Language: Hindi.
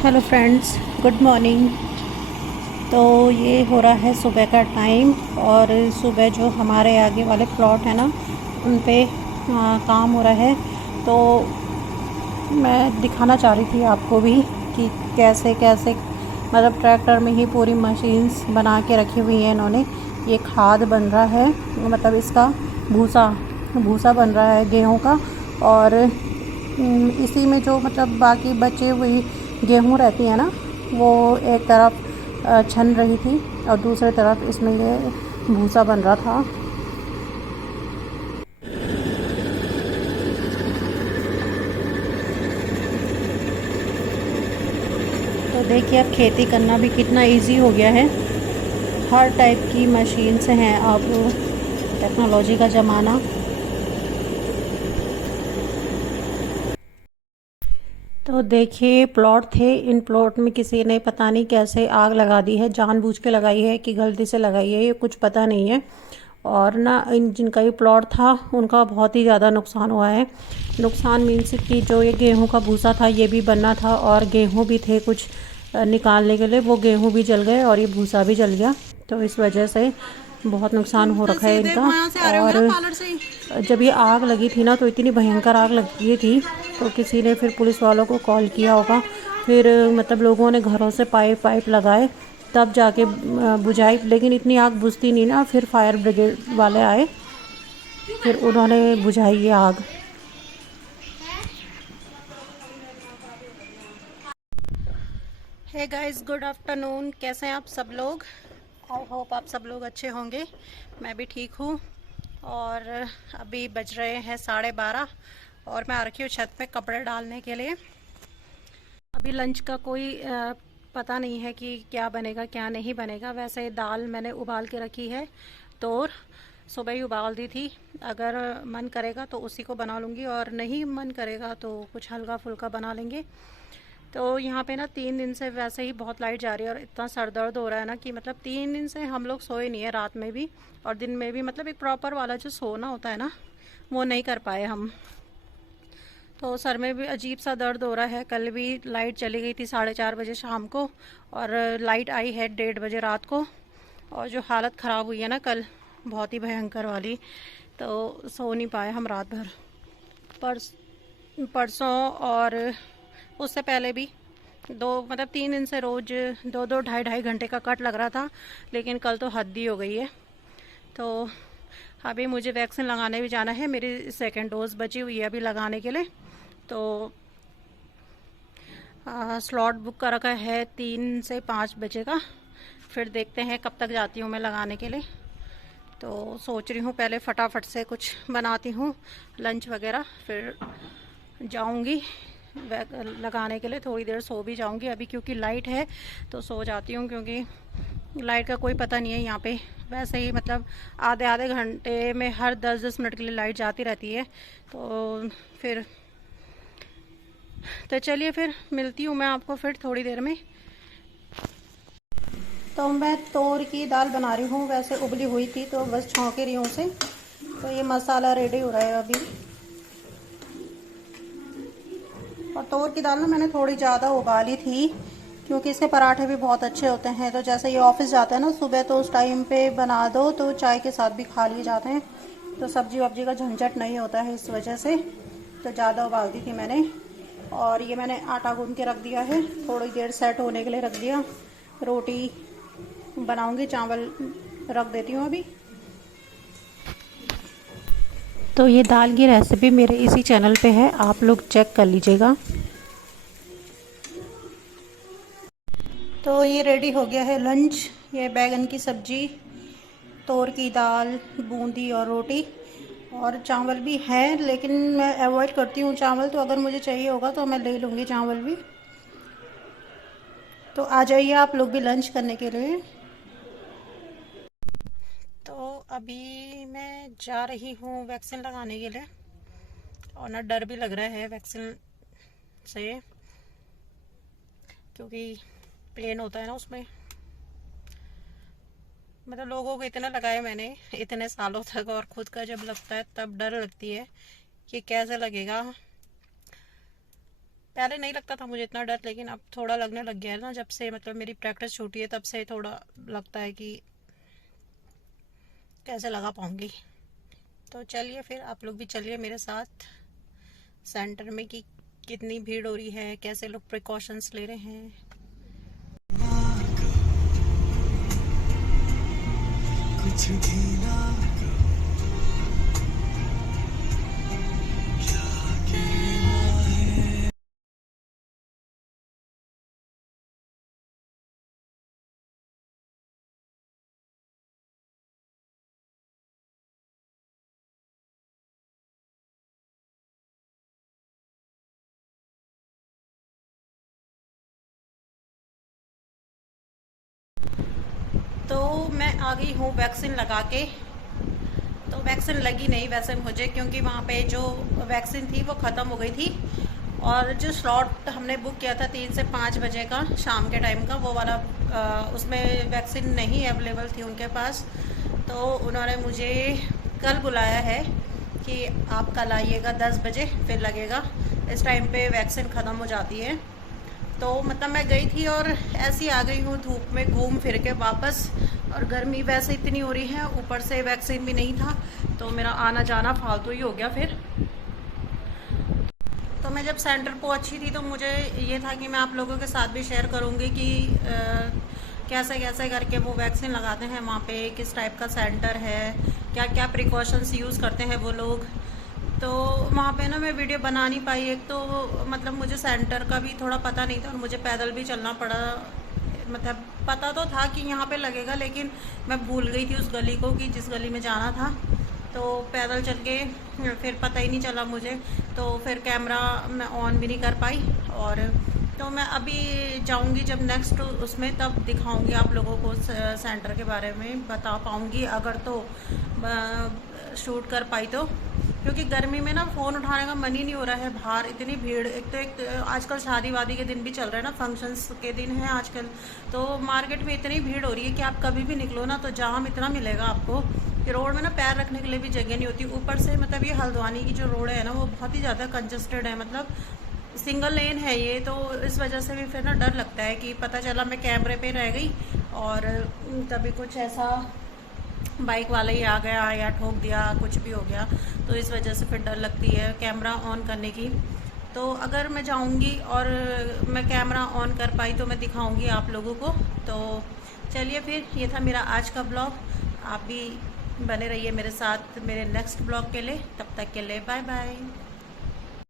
Hello friends, good morning. तो ये हो रहा है सुबह का टाइम और सुबह जो हमारे आगे वाले प्लॉट है ना उन पे काम हो रहा है। तो मैं दिखाना चाह रही थी आपको भी कि कैसे कैसे मतलब ट्रैक्टर में ही पूरी मशीन्स बना के रखी हुई हैं इन्होंने। ये खाद बन रहा है, मतलब इसका भूसा भूसा बन रहा है गेहूं का। और इसी में जो मतलब बाकी बचे हुई गेहूं रहती है ना, वो एक तरफ छन रही थी और दूसरी तरफ इसमें ये भूसा बन रहा था। तो देखिए अब खेती करना भी कितना इजी हो गया है। हर टाइप की मशीन्स हैं अब, टेक्नोलॉजी का ज़माना। तो देखिए प्लॉट थे, इन प्लॉट में किसी ने पता नहीं कैसे आग लगा दी है, जानबूझ के लगाई है कि गलती से लगाई है, ये कुछ पता नहीं है। और ना इन जिनका ये प्लॉट था उनका बहुत ही ज़्यादा नुकसान हुआ है। नुकसान मीन्स कि जो ये गेहूं का भूसा था ये भी बनना था और गेहूं भी थे कुछ निकालने के लिए, वो गेहूं भी जल गए और ये भूसा भी जल गया। तो इस वजह से बहुत नुकसान हो रखा है इनका। और जब ये आग लगी थी ना तो इतनी भयंकर आग लगी थी, तो किसी ने फिर पुलिस वालों को कॉल किया होगा। फिर मतलब लोगों ने घरों से पाइप पाइप लगाए तब जाके बुझाई, लेकिन इतनी आग बुझती नहीं ना। फिर फायर ब्रिगेड वाले आए, फिर उन्होंने बुझाई ये आग। Hey guys, good afternoon. कैसे हैं आप सब लोग? आई होप आप सब लोग अच्छे होंगे। मैं भी ठीक हूँ। और अभी बज रहे हैं 12:30 और मैं आ रखी हूँ छत पे कपड़े डालने के लिए। अभी लंच का कोई पता नहीं है कि क्या बनेगा क्या नहीं बनेगा। वैसे दाल मैंने उबाल के रखी है, तोर सुबह ही उबाल दी थी। अगर मन करेगा तो उसी को बना लूँगी और नहीं मन करेगा तो कुछ हल्का फुल्का बना लेंगे। तो यहाँ पे ना 3 दिन से वैसे ही बहुत लाइट जा रही है और इतना सर दर्द हो रहा है ना कि मतलब 3 दिन से हम लोग सोए नहीं है, रात में भी और दिन में भी। मतलब एक प्रॉपर वाला जो सोना होता है ना वो नहीं कर पाए हम। तो सर में भी अजीब सा दर्द हो रहा है। कल भी लाइट चली गई थी 4:30 बजे शाम को और लाइट आई है 1:30 बजे रात को। और जो हालत ख़राब हुई है ना कल, बहुत ही भयंकर वाली, तो सो नहीं पाए हम रात भर। परस परसों और उससे पहले भी दो मतलब 3 दिन से रोज़ 2-2 ढाई-ढाई घंटे का कट लग रहा था, लेकिन कल तो हद ही हो गई है। तो अभी मुझे वैक्सीन लगाने भी जाना है, मेरी सेकेंड डोज बची हुई है अभी लगाने के लिए। तो स्लॉट बुक कर रखा है 3 से 5 बजे का। फिर देखते हैं कब तक जाती हूँ मैं लगाने के लिए। तो सोच रही हूँ पहले फटाफट से कुछ बनाती हूँ लंच वगैरह, फिर जाऊँगी लगाने के लिए। थोड़ी देर सो भी जाऊँगी अभी, क्योंकि लाइट है तो सो जाती हूँ, क्योंकि लाइट का कोई पता नहीं है यहाँ पे। वैसे ही मतलब आधे आधे घंटे में हर 10-10 मिनट के लिए लाइट जाती रहती है। तो फिर तो चलिए फिर मिलती हूँ मैं आपको फिर थोड़ी देर में। तो मैं तोर की दाल बना रही हूँ, वैसे उबली हुई थी तो बस छौंक रही हूँ उसे। तो ये मसाला रेडी हो रहा है अभी। और तोर की दाल ना मैंने थोड़ी ज़्यादा उबाली थी, क्योंकि इसके पराठे भी बहुत अच्छे होते हैं। तो जैसे ये ऑफिस जाते हैं ना सुबह, तो उस टाइम पे बना दो तो चाय के साथ भी खा लिए जाते हैं। तो सब्जी वब्जी का झंझट नहीं होता है, इस वजह से तो ज़्यादा उबाल दी थी मैंने। और ये मैंने आटा गूंद के रख दिया है, थोड़ी देर सेट होने के लिए रख दिया। रोटी बनाऊंगी, चावल रख देती हूँ अभी। तो ये दाल की रेसिपी मेरे इसी चैनल पे है, आप लोग चेक कर लीजिएगा। तो ये रेडी हो गया है लंच। ये बैगन की सब्जी, तोर की दाल, बूंदी और रोटी, और चावल भी है, लेकिन मैं अवॉइड करती हूँ चावल। तो अगर मुझे चाहिए होगा तो मैं ले लूँगी चावल भी। तो आ जाइए आप लोग भी लंच करने के लिए। तो अभी मैं जा रही हूँ वैक्सीन लगाने के लिए, और ना डर भी लग रहा है वैक्सीन से, क्योंकि पेन होता है ना उसमें। मतलब लोगों को इतना लगाया मैंने इतने सालों तक, और खुद का जब लगता है तब डर लगती है कि कैसे लगेगा। पहले नहीं लगता था मुझे इतना डर, लेकिन अब थोड़ा लगने लग गया है ना, जब से मतलब मेरी प्रैक्टिस छूटी है तब से थोड़ा लगता है कि कैसे लगा पाऊंगी। तो चलिए फिर आप लोग भी चलिए मेरे साथ सेंटर में कि कितनी भीड़ हो रही है, कैसे लोग प्रिकॉशंस ले रहे हैं। कुछ तो मैं आ गई हूँ वैक्सीन लगा के। तो वैक्सीन लगी नहीं वैसे मुझे, क्योंकि वहाँ पे जो वैक्सीन थी वो ख़त्म हो गई थी, और जो स्लॉट हमने बुक किया था 3 से 5 बजे का शाम के टाइम का, वो वाला उसमें वैक्सीन नहीं अवेलेबल थी उनके पास। तो उन्होंने मुझे कल बुलाया है कि आप कल आइएगा 10 बजे, फिर लगेगा। इस टाइम पे वैक्सीन ख़त्म हो जाती है। तो मतलब मैं गई थी और ऐसी आ गई हूँ धूप में घूम फिर के वापस, और गर्मी वैसे इतनी हो रही है, ऊपर से वैक्सीन भी नहीं था, तो मेरा आना जाना फालतू ही हो गया फिर। तो मैं जब सेंटर पहुँची थी तो मुझे ये था कि मैं आप लोगों के साथ भी शेयर करूँगी कि कैसे कैसे करके वो वैक्सीन लगाते हैं वहाँ पे, किस टाइप का सेंटर है, क्या क्या प्रिकॉशंस यूज़ करते हैं वो लोग। तो वहाँ पे ना मैं वीडियो बना नहीं पाई, एक तो मतलब मुझे सेंटर का भी थोड़ा पता नहीं था और मुझे पैदल भी चलना पड़ा। मतलब पता तो था कि यहाँ पे लगेगा, लेकिन मैं भूल गई थी उस गली को कि जिस गली में जाना था। तो पैदल चल के फिर पता ही नहीं चला मुझे, तो फिर कैमरा मैं ऑन भी नहीं कर पाई। और तो मैं अभी जाऊंगी जब नेक्स्ट उसमें, तब दिखाऊंगी आप लोगों को सेंटर के बारे में बता पाऊंगी, अगर तो शूट कर पाई तो। क्योंकि गर्मी में ना फ़ोन उठाने का मन ही नहीं हो रहा है, बाहर इतनी भीड़। एक आजकल शादी वादी के दिन भी चल रहे हैं ना, फंक्शंस के दिन हैं आजकल, तो मार्केट में इतनी भीड़ हो रही है कि आप कभी भी निकलो ना तो जाम इतना मिलेगा आपको कि रोड में ना पैर रखने के लिए भी जगह नहीं होती। ऊपर से मतलब ये हल्द्वानी की जो रोड है ना वो बहुत ही ज़्यादा कंजस्टेड है, मतलब सिंगल लेन है ये, तो इस वजह से भी फिर ना डर लगता है कि पता चला मैं कैमरे पे रह गई और तभी कुछ ऐसा बाइक वाला ही आ गया या ठोक दिया, कुछ भी हो गया, तो इस वजह से फिर डर लगती है कैमरा ऑन करने की। तो अगर मैं जाऊंगी और मैं कैमरा ऑन कर पाई तो मैं दिखाऊंगी आप लोगों को। तो चलिए फिर, ये था मेरा आज का ब्लॉग। आप भी बने रहिए मेरे साथ मेरे नेक्स्ट ब्लॉग के लिए। तब तक के लिए बाय बाय।